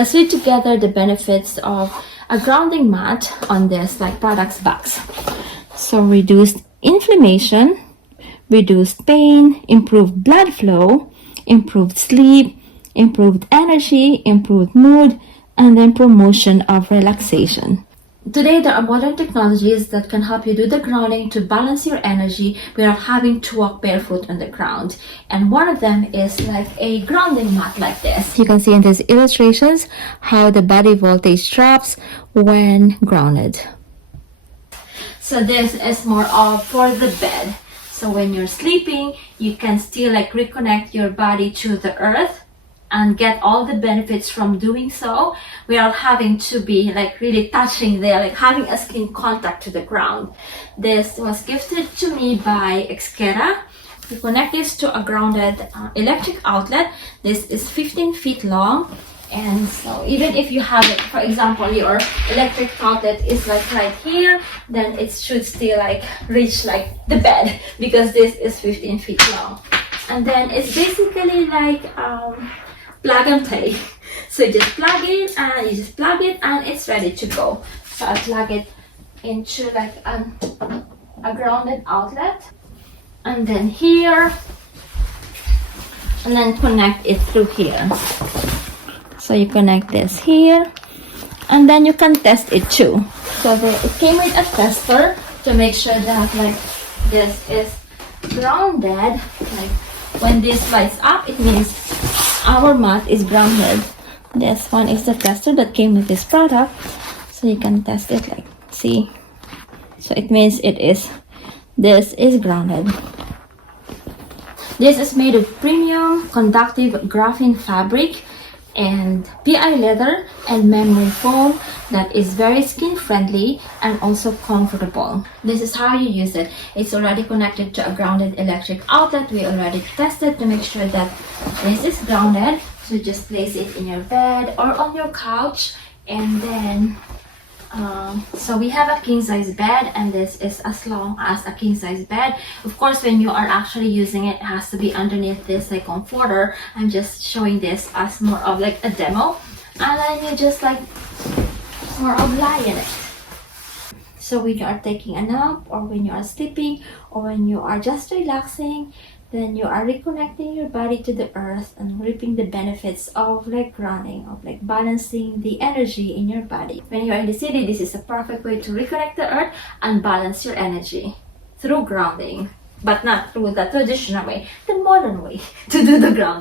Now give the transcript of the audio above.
Let's read together the benefits of a grounding mat on this like products box. So reduced inflammation, reduced pain, improved blood flow, improved sleep, improved energy, improved mood, and then promotion of relaxation. Today, there are modern technologies that can help you do the grounding to balance your energy without having to walk barefoot on the ground. And one of them is like a grounding mat like this. You can see in these illustrations how the body voltage drops when grounded. So this is more of for the bed. So when you're sleeping, you can still like reconnect your body to the earth and get all the benefits from doing so without having to be like really touching there, like having a skin contact to the ground. This was gifted to me by Exkera. You connect this to a grounded electric outlet. This is 15 feet long. And so even if you have it, for example, your electric outlet is like right here, then it should still like reach like the bed because this is 15 feet long. And then it's basically like plug and play. So you just plug it and it's ready to go. So I plug it into like a grounded outlet, and then here, and then connect it through here. So you connect this here, and then you can test it too. So it came with a tester to make sure that like this is grounded. Like when this lights up, it means our mat is grounded. This one is the tester that came with this product, so you can test it like see. So it means this is grounded. This is made of premium conductive graphene fabric and PI leather and membrane foam that is very skin friendly and also comfortable. This is how you use it. It's already connected to a grounded electric outlet. We already tested to make sure that this is grounded. So just place it in your bed or on your couch, and then so we have a king size bed, and this is as long as a king size bed. Of course, when you are actually using it, it has to be underneath this like comforter. I'm just showing this as more of like a demo, and then you just like more of lie in it. So when you are taking a nap, or when you are sleeping, or when you are just relaxing, then you are reconnecting your body to the earth and reaping the benefits of like grounding, of like balancing the energy in your body. When you are in the city, this is a perfect way to reconnect the earth and balance your energy through grounding, but not through the traditional way, the modern way to do the grounding.